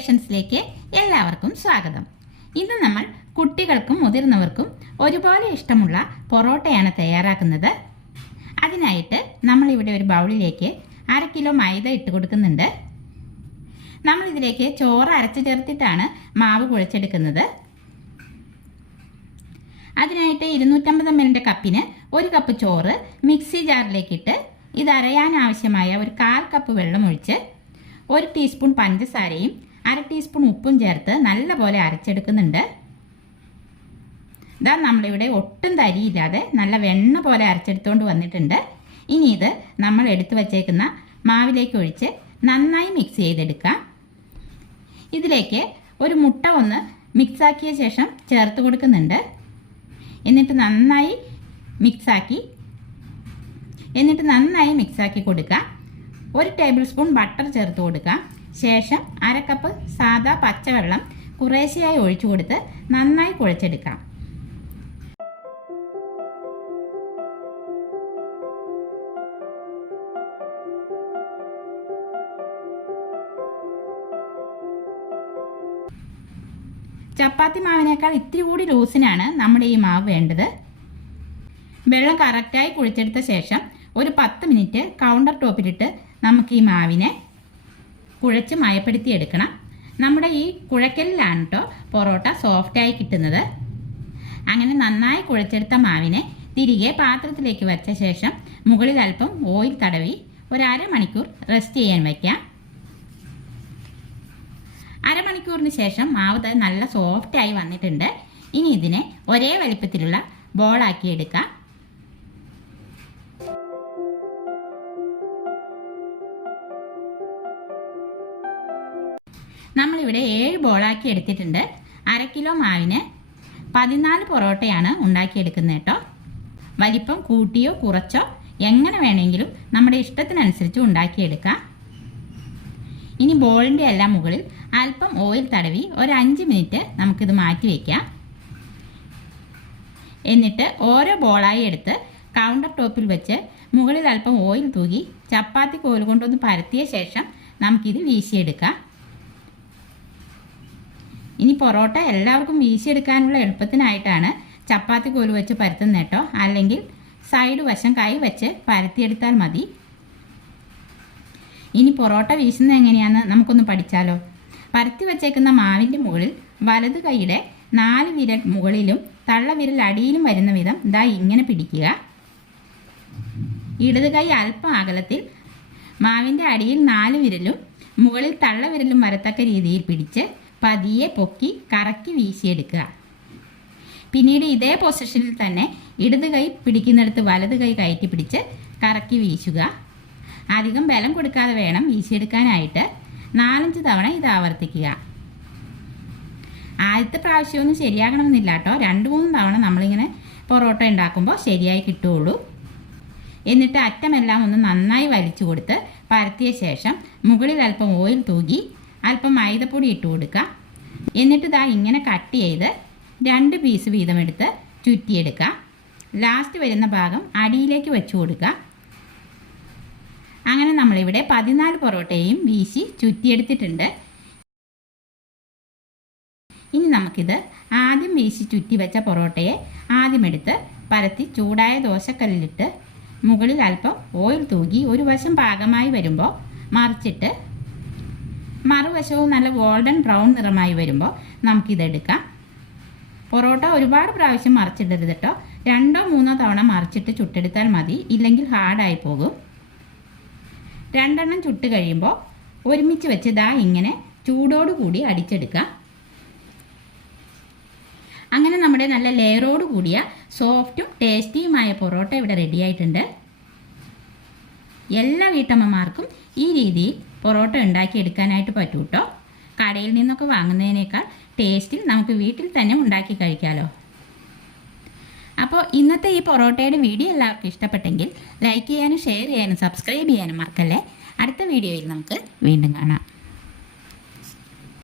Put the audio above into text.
ക്രിയേഷൻസിലേക്ക് എല്ലാവർക്കും സ്വാഗതം. ഇന്ന് നമ്മൾ കുട്ടികൾക്കും മുതിർന്നവർക്കും ഒരുപോലെ ഇഷ്ടമുള്ള പൊറോട്ടയാണ് തയ്യാറാക്കുന്നത്. അതിനായിട്ട് നമ്മളിവിടെ ഒരു ബൗളിലേക്ക് 1/2 കിലോ മൈദ ഇട്ട് കൊടുക്കുന്നുണ്ട്. നമ്മളിതിലേക്ക് ചോറ് അരച്ച് ചേർത്തിട്ടാണ് മാവ് കുഴച്ചെടുക്കുന്നത്. അതിനായിട്ട് 250 ml കപ്പിന് 1 കപ്പ് ചോറ് മിക്സി ജാറിലേക്കിട്ട് ഇത് അരയാൻ ആവശ്യമായ ഒരു 1/4 കപ്പ് വെള്ളം ഒഴിച്ച് 1 ടീസ്പൂൺ പഞ്ചസാരയും 1/2 ടീസ്പൂൺ ഉപ്പും ചേർത്ത് നല്ലപോലെ അരച്ചെടുക്കുന്നുണ്ട്. ഇതാ നമ്മളിവിടെ ഒട്ടും തരിയില്ലാതെ നല്ല വെണ്ണ പോലെ അരച്ചെടുത്തുകൊണ്ട് വന്നിട്ടുണ്ട്. ഇനി ഇത് നമ്മൾ എടുത്തു വച്ചേക്കുന്ന മാവിലേക്ക് ഒഴിച്ച് നന്നായി മിക്സ് ചെയ്തെടുക്കാം. ഇതിലേക്ക് ഒരു മുട്ട ഒന്ന് മിക്സാക്കിയ ശേഷം ചേർത്ത് കൊടുക്കുന്നുണ്ട്. എന്നിട്ട് നന്നായി മിക്സാക്കി കൊടുക്കുക. 1 ടേബിൾ സ്പൂൺ ബട്ടർ ചേർത്ത് കൊടുക്കുക. ശേഷം 1/2 കപ്പ് സാദാ പച്ചവെള്ളം കുറേശ്ശെയായി ഒഴിച്ചു കൊടുത്ത് നന്നായി കുഴച്ചെടുക്കാം. ചപ്പാത്തി മാവിനേക്കാൾ ഇത്തിരി കൂടി ലൂസിനാണ് നമ്മുടെ ഈ മാവ് വേണ്ടത്. വെള്ളം കറക്റ്റായി കുഴിച്ചെടുത്ത ശേഷം ഒരു 10 മിനിറ്റ് കൗണ്ടർ ടോപ്പിലിട്ട് നമുക്ക് ഈ മാവിനെ കുഴച്ച് മയപ്പെടുത്തി എടുക്കണം. നമ്മുടെ ഈ കുഴക്കലിലാണ് കേട്ടോ പൊറോട്ട സോഫ്റ്റായി കിട്ടുന്നത്. അങ്ങനെ നന്നായി കുഴച്ചെടുത്ത മാവിനെ തിരികെ പാത്രത്തിലേക്ക് വെച്ച ശേഷം മുകളിൽ അല്പം ഓയിൽ തടവി ഒരു 1/2 മണിക്കൂർ റെസ്റ്റ് ചെയ്യാൻ വയ്ക്കാം. 1/2 മണിക്കൂറിന് ശേഷം മാവ് നല്ല സോഫ്റ്റായി വന്നിട്ടുണ്ട്. ഇനി ഇതിനെ ഒരേ വലിപ്പത്തിലുള്ള ബോളാക്കി എടുക്കാം. നമ്മളിവിടെ 7 ബോളാക്കി എടുത്തിട്ടുണ്ട്. 1/2 കിലോ മാവിന് 14 പൊറോട്ടയാണ് ഉണ്ടാക്കിയെടുക്കുന്നത് കേട്ടോ. വലിപ്പം കൂട്ടിയോ കുറച്ചോ എങ്ങനെ വേണമെങ്കിലും നമ്മുടെ ഇഷ്ടത്തിനനുസരിച്ച് ഉണ്ടാക്കിയെടുക്കാം. ഇനി ബോളിൻ്റെ എല്ലാം മുകളിൽ അല്പം ഓയിൽ തടവി ഒരു 5 മിനിറ്റ് നമുക്കിത് മാറ്റി വയ്ക്കാം. എന്നിട്ട് ഓരോ ബോളായി എടുത്ത് കൗണ്ടർ ടോപ്പിൽ വെച്ച് മുകളിൽ അല്പം ഓയിൽ തൂകി ചപ്പാത്തി കോല് കൊണ്ടൊന്ന് പരത്തിയ ശേഷം നമുക്കിത് വീശിയെടുക്കാം. ഇനി പൊറോട്ട എല്ലാവർക്കും വീശിയെടുക്കാനുള്ള എളുപ്പത്തിനായിട്ടാണ് ചപ്പാത്തി കോല് വെച്ച് പരത്തുന്നത് കേട്ടോ. അല്ലെങ്കിൽ സൈഡ് വശം കൈ വെച്ച് പരത്തിയെടുത്താൽ മതി. ഇനി പൊറോട്ട വീശുന്നത് എങ്ങനെയാണെന്ന് നമുക്കൊന്ന് പഠിച്ചാലോ. പരത്തി വച്ചേക്കുന്ന മാവിൻ്റെ മുകളിൽ വലത് കൈയുടെ 4 വിരൽ മുകളിലും തള്ളവിരൽ അടിയിലും വരുന്ന വിധം ഇതാ ഇങ്ങനെ പിടിക്കുക. ഇടത് കൈ അല്പം അകലത്തിൽ മാവിൻ്റെ അടിയിൽ 4 വിരലും മുകളിൽ തള്ളവിരലും വരത്തക്ക രീതിയിൽ പിടിച്ച് പതിയെ പൊക്കി കറക്കി വീശിയെടുക്കുക. പിന്നീട് ഇതേ പൊസിഷനിൽ തന്നെ ഇടത് കൈ പിടിക്കുന്നിടത്ത് വലത് കൈ കയറ്റി പിടിച്ച് കറക്കി വീശുക. അധികം ബലം കൊടുക്കാതെ വേണം വീശിയെടുക്കാനായിട്ട്. 4-5 തവണ ഇത് ആവർത്തിക്കുക. ആദ്യത്തെ പ്രാവശ്യമൊന്നും ശരിയാകണമെന്നില്ല കേട്ടോ. 2-3 തവണ നമ്മളിങ്ങനെ പൊറോട്ട ഉണ്ടാക്കുമ്പോൾ ശരിയായി കിട്ടുകയുള്ളൂ. എന്നിട്ട് അറ്റമെല്ലാം ഒന്ന് നന്നായി വലിച്ചു കൊടുത്ത് പരത്തിയ ശേഷം മുകളിൽ അല്പം ഓയിൽ തൂകി അല്പം മൈദപ്പൊടി ഇട്ട് കൊടുക്കുക. എന്നിട്ട് ഇതാ ഇങ്ങനെ കട്ട് ചെയ്ത് 2 പീസ് വീതം എടുത്ത് ചുറ്റിയെടുക്കുക. ലാസ്റ്റ് വരുന്ന ഭാഗം അടിയിലേക്ക് വെച്ച് കൊടുക്കുക. അങ്ങനെ നമ്മളിവിടെ 14 പൊറോട്ടയും വീശി ചുറ്റിയെടുത്തിട്ടുണ്ട്. ഇനി നമുക്കിത് ആദ്യം വീശി ചുറ്റി വെച്ച പൊറോട്ടയെ ആദ്യം എടുത്ത് പരത്തി ചൂടായ ദോശക്കല്ലിലിട്ട് മുകളിൽ അല്പം ഓയിൽ തൂകി ഒരു വശം പാകമായി വരുമ്പോൾ മറിച്ചിട്ട് മറുവശവും നല്ല ഗോൾഡൻ ബ്രൗൺ നിറമായി വരുമ്പോൾ നമുക്കിതെടുക്കാം. പൊറോട്ട ഒരുപാട് പ്രാവശ്യം മറിച്ചിടരുത് കേട്ടോ. 2-3 തവണ മറിച്ചിട്ട് ചുട്ടെടുത്താൽ മതി. ഇല്ലെങ്കിൽ ഹാർഡായി പോകും. 2 എണ്ണം ചുട്ട് കഴിയുമ്പോൾ ഒരുമിച്ച് വെച്ച് ദാ ഇങ്ങനെ ചൂടോടുകൂടി അടിച്ചെടുക്കാം. അങ്ങനെ നമ്മുടെ നല്ല ലെയറോട് കൂടിയ സോഫ്റ്റും ടേസ്റ്റിയുമായ പൊറോട്ട ഇവിടെ റെഡി ആയിട്ടുണ്ട്. എല്ലാ വീട്ടമ്മമാർക്കും ഈ രീതിയിൽ പൊറോട്ട ഉണ്ടാക്കിയെടുക്കാനായിട്ട് പറ്റും കേട്ടോ. കടയിൽ നിന്നൊക്കെ വാങ്ങുന്നതിനേക്കാൾ ടേസ്റ്റിൽ നമുക്ക് വീട്ടിൽ തന്നെ ഉണ്ടാക്കി കഴിക്കാമല്ലോ. അപ്പോൾ ഇന്നത്തെ ഈ പൊറോട്ടയുടെ വീഡിയോ എല്ലാവർക്കും ഇഷ്ടപ്പെട്ടെങ്കിൽ ലൈക്ക് ചെയ്യാനും ഷെയർ ചെയ്യാനും സബ്സ്ക്രൈബ് ചെയ്യാനും മറക്കല്ലേ. അടുത്ത വീഡിയോയിൽ നമുക്ക് വീണ്ടും കാണാം.